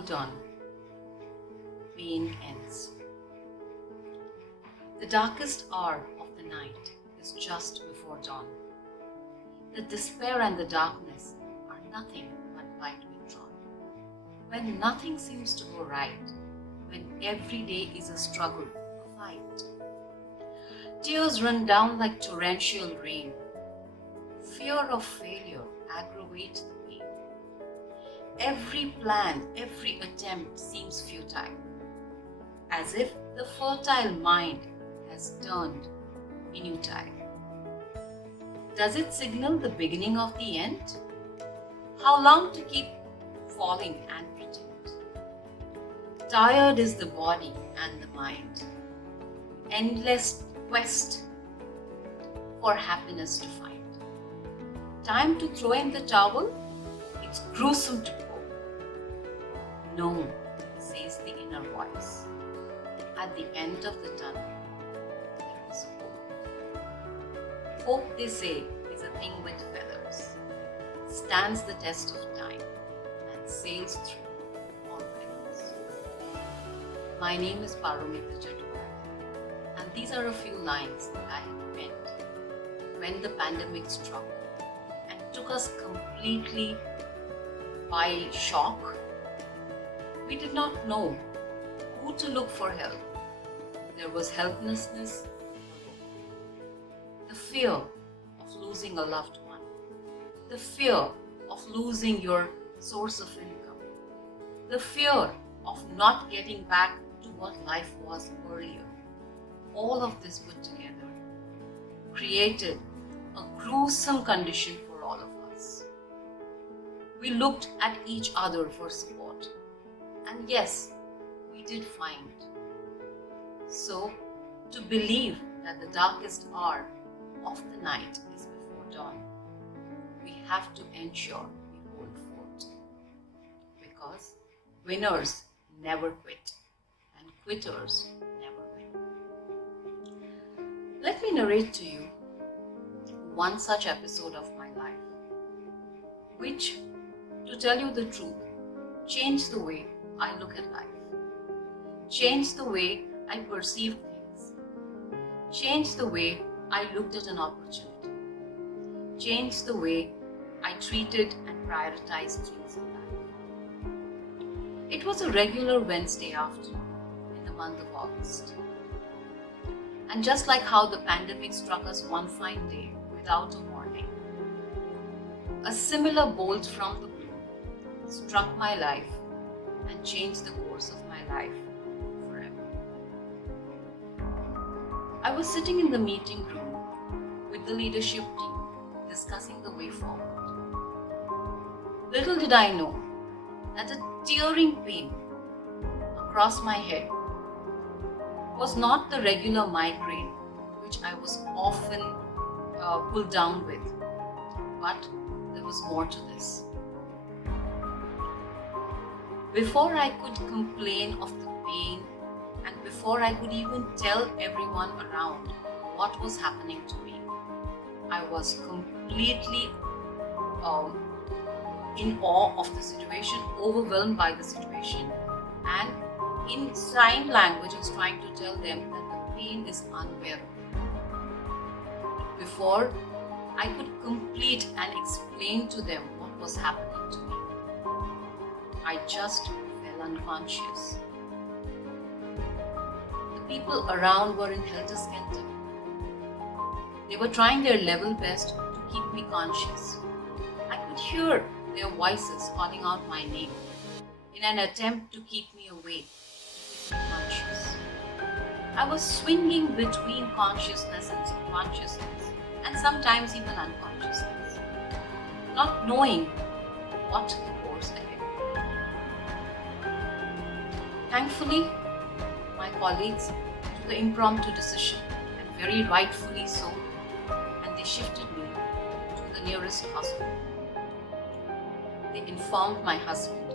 Hold on. Pain ends. The darkest hour of the night is just before dawn. The despair and the darkness are nothing but light withdrawn. When nothing seems to go right, when every day is a struggle, a fight. Tears run down like torrential rain. Fear of failure aggravates the pain. Every plan, every attempt seems futile, as if the fertile mind has turned inutile. Does it signal the beginning of the end? How long to keep falling and pretend? Tired is the body and the mind. Endless quest for happiness to find. Time to throw in the towel? It's gruesome to go. No, says the inner voice. At the end of the tunnel, there is hope. Hope, they say, is a thing with feathers. It stands the test of time and sails through all weathers. My name is Paromita Chatwal, and these are a few lines that I have penned when the pandemic struck and took us completely by shock. We did not know who to look for help. There was helplessness, the fear of losing a loved one, the fear of losing your source of income, the fear of not getting back to what life was earlier. All of this put together created a gruesome condition for all of us. We looked at each other for support, and yes, we did find. So, to believe that the darkest hour of the night is before dawn, we have to ensure we hold forth. Because winners never quit, and quitters never win. Let me narrate to you one such episode of my life, which, to tell you the truth, changed the way I look at life, changed the way I perceived things, changed the way I looked at an opportunity, changed the way I treated and prioritized things in life. It was a regular Wednesday afternoon in the month of August. And just like how the pandemic struck us one fine day without a warning, a similar bolt from the blue struck my life and changed the course of my life forever. I was sitting in the meeting room with the leadership team discussing the way forward. Little did I know that a tearing pain across my head was not the regular migraine which I was often pulled down with, but there was more to this. Before I could complain of the pain and before I could even tell everyone around what was happening to me, I was completely in awe of the situation, overwhelmed by the situation, and in sign language I was trying to tell them that the pain is unbearable. Before I could complete and explain to them what was happening to me, I just fell unconscious. The people around were in helter-skelter. They were trying their level best to keep me conscious. I could hear their voices calling out my name in an attempt to keep me awake, to keep me conscious. I was swinging between consciousness and subconsciousness, and sometimes even unconsciousness, not knowing what the course ahead. Thankfully, my colleagues took the impromptu decision, and very rightfully so, and they shifted me to the nearest hospital. They informed my husband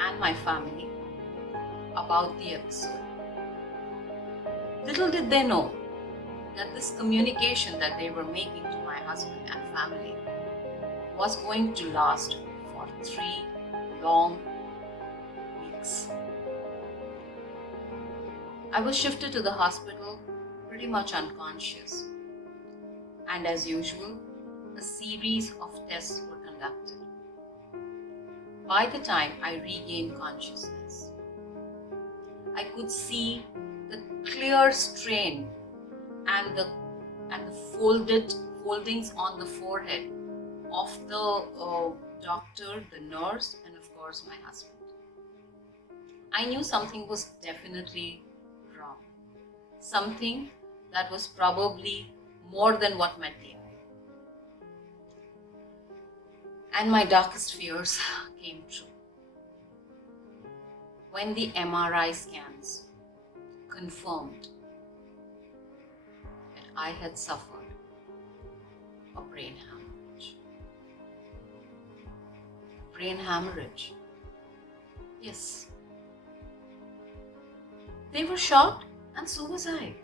and my family about the episode. Little did they know that this communication that they were making to my husband and family was going to last for 3 long weeks. I was shifted to the hospital pretty much unconscious, and as usual, a series of tests were conducted. By the time I regained consciousness, I could see the clear strain and the foldings on the forehead of the doctor, the nurse, and of course my husband. I knew something was definitely wrong. Something that was probably more than what met the eye. And my darkest fears came true. When the MRI scans confirmed that I had suffered a brain hemorrhage. Brain hemorrhage. Yes. They were shocked, and so was I.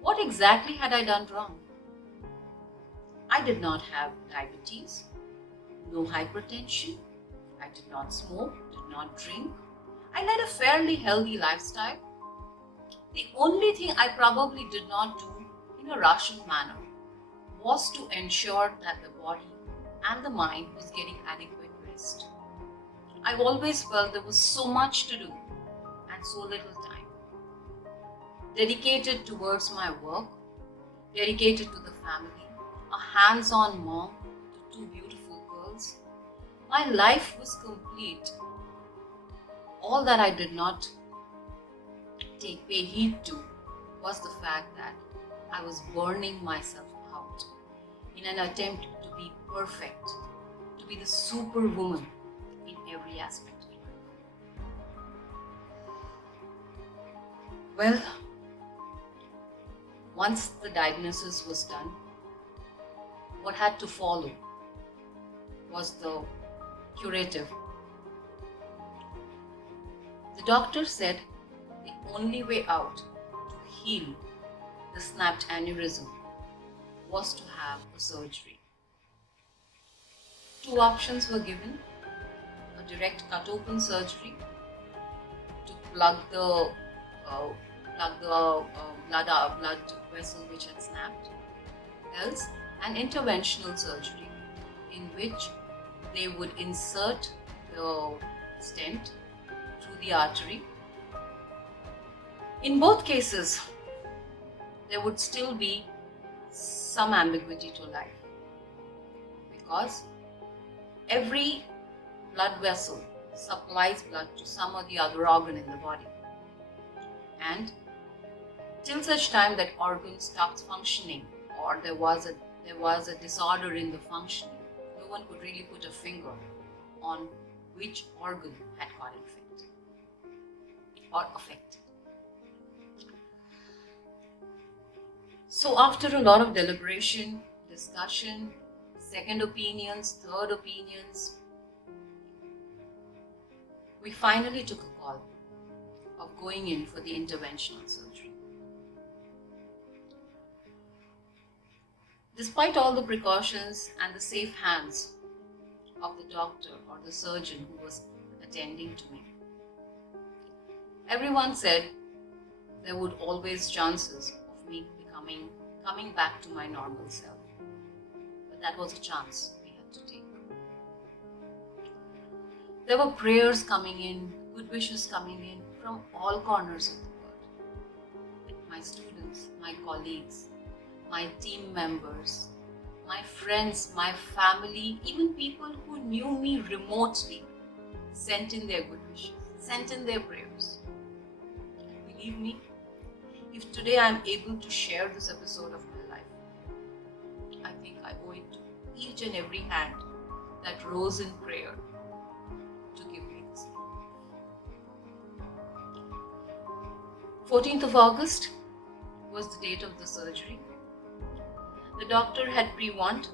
What exactly had I done wrong? I did not have diabetes, no hypertension, I did not smoke, did not drink. I led a fairly healthy lifestyle. The only thing I probably did not do in a rational manner was to ensure that the body and the mind was getting adequate rest. I always felt there was so much to do and so little time. Dedicated towards my work, dedicated to the family, a hands-on mom to two beautiful girls. My life was complete. All that I did not pay heed to was the fact that I was burning myself out in an attempt to be perfect, to be the superwoman in every aspect of life. Well, once the diagnosis was done, what had to follow was the curative. The doctor said the only way out to heal the snapped aneurysm was to have a surgery. Two options were given: a direct cut-open surgery to plug the blood vessel which had snapped, else an interventional surgery in which they would insert the stent through the artery. In both cases, there would still be some ambiguity to life, because every blood vessel supplies blood to some or the other organ in the body, and till such time that organ stops functioning or there was a disorder in the functioning, no one could really put a finger on which organ had got infected or affected. So after a lot of deliberation, discussion, second opinions, third opinions, we finally took a call of going in for the interventional surgery. Despite all the precautions and the safe hands of the doctor or the surgeon who was attending to me, everyone said there would always chances of me coming back to my normal self. But that was a chance we had to take. There were prayers coming in, good wishes coming in from all corners of the world. My students, my colleagues, my team members, my friends, my family, even people who knew me remotely sent in their good wishes, sent in their prayers. And believe me, if today I am able to share this episode of my life, I think I owe it to each and every hand that rose in prayer to give me this. 14th of August was the date of the surgery. The doctor had pre-warned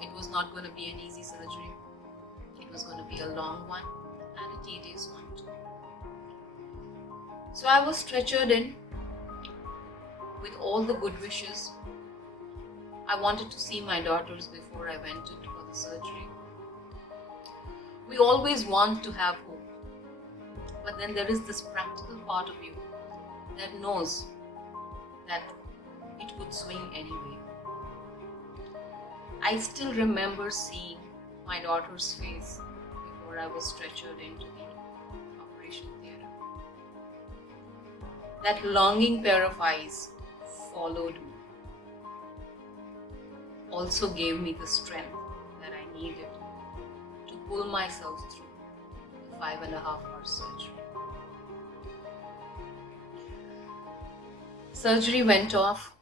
it was not going to be an easy surgery. It was going to be a long one and a tedious one too. So I was stretchered in with all the good wishes. I wanted to see my daughters before I went in for the surgery. We always want to have hope. But then there is this practical part of you that knows that it could swing anyway. I still remember seeing my daughter's face before I was stretchered into the operation theatre. That longing pair of eyes followed me, also gave me the strength that I needed to pull myself through the 5.5-hour surgery. Surgery went off,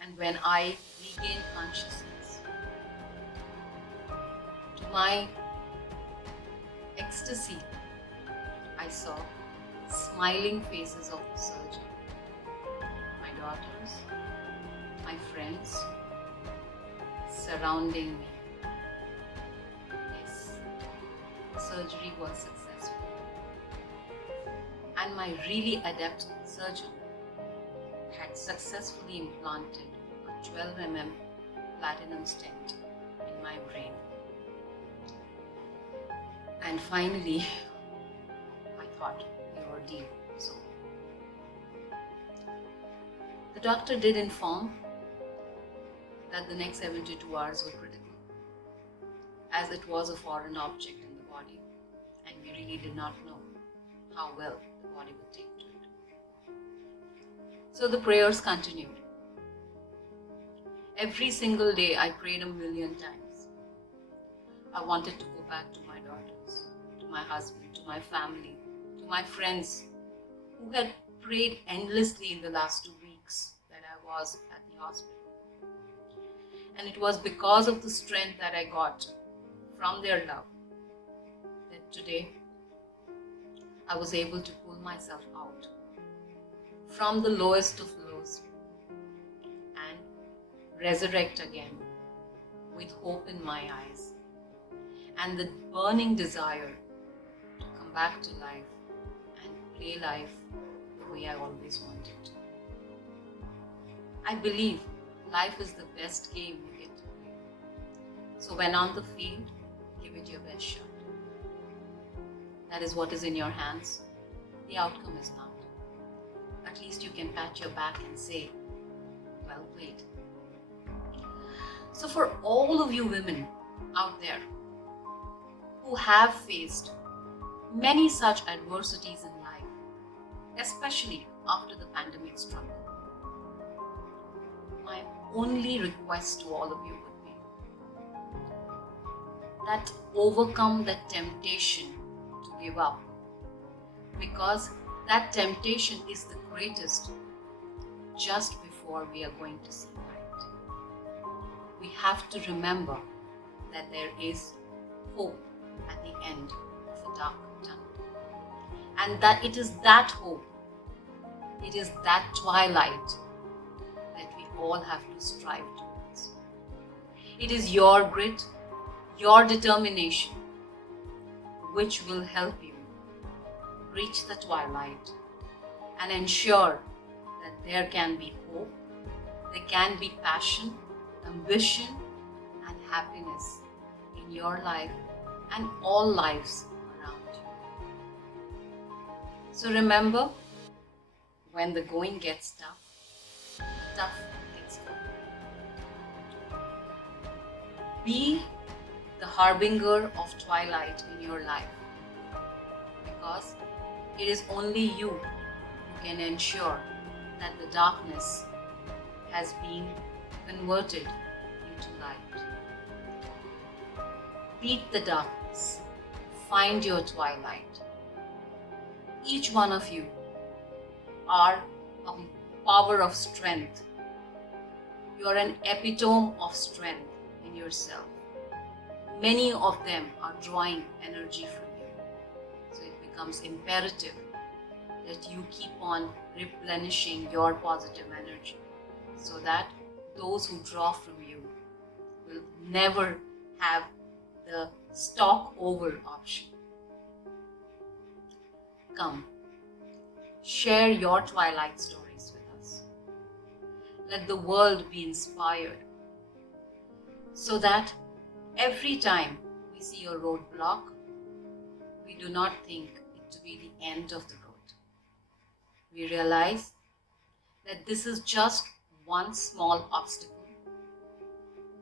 and when I regained consciousness, to my ecstasy, I saw smiling faces of the surgeon, my daughters, my friends, surrounding me. Yes, the surgery was successful, and my really adept surgeon had successfully implanted a 12 platinum stent in my brain. And finally, I thought the ordeal was over. The doctor did inform that the next 72 hours were critical, as it was a foreign object in the body, and we really did not know how well the body would take to it. So the prayers continued. Every single day I prayed 1,000,000 times. I wanted to go back to my daughters, to my husband, to my family, to my friends who had prayed endlessly in the last 2 weeks that I was at the hospital. And it was because of the strength that I got from their love that today I was able to pull myself out from the lowest of lows and resurrect again with hope in my eyes and the burning desire to come back to life and play life the way I always wanted to. I believe life is the best game you get to play. So when on the field, give it your best shot. That is what is in your hands. The outcome is not. At least you can pat your back and say, well played. So for all of you women out there who have faced many such adversities in life, especially after the pandemic struck, my only request to all of you would be that overcome that temptation to give up, because that temptation is the greatest just before we are going to see light. We have to remember that there is hope at the end of a dark tunnel, and that it is that hope, it is that twilight that we all have to strive towards. It is your grit, your determination, which will help you reach the twilight and ensure that there can be hope, there can be passion, ambition, and happiness in your life and all lives around you. So remember, when the going gets tough, the tough gets going. Be the harbinger of twilight in your life, because it is only you who can ensure that the darkness has been converted into light. Beat the darkness. Find your twilight. Each one of you are a power of strength. You are an epitome of strength in yourself. Many of them are drawing energy from you. So it becomes imperative that you keep on replenishing your positive energy so that those who draw from you will never have the stock over option. Come, share your twilight stories with us. Let the world be inspired so that every time we see a roadblock, we do not think it to be the end of the road. We realize that this is just one small obstacle,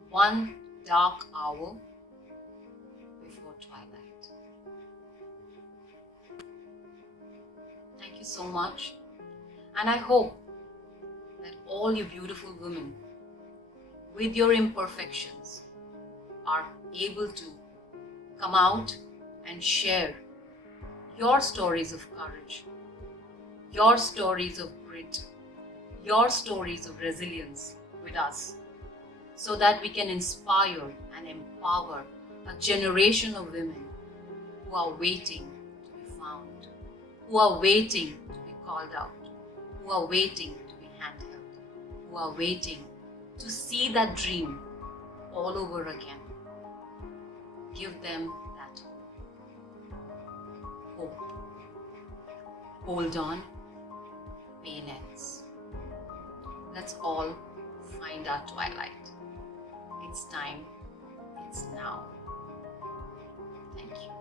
one dark hour before twilight. Thank you so much, and I hope that all you beautiful women, with your imperfections, are able to come out and share your stories of courage, your stories of grit, your stories of resilience with us, so that we can inspire and empower a generation of women who are waiting to be found, who are waiting to be called out, who are waiting to be handheld, who are waiting to see that dream all over again. Give them that hope. Hold on, pain ends. Let's all find our twilight. It's time. It's now. Thank you.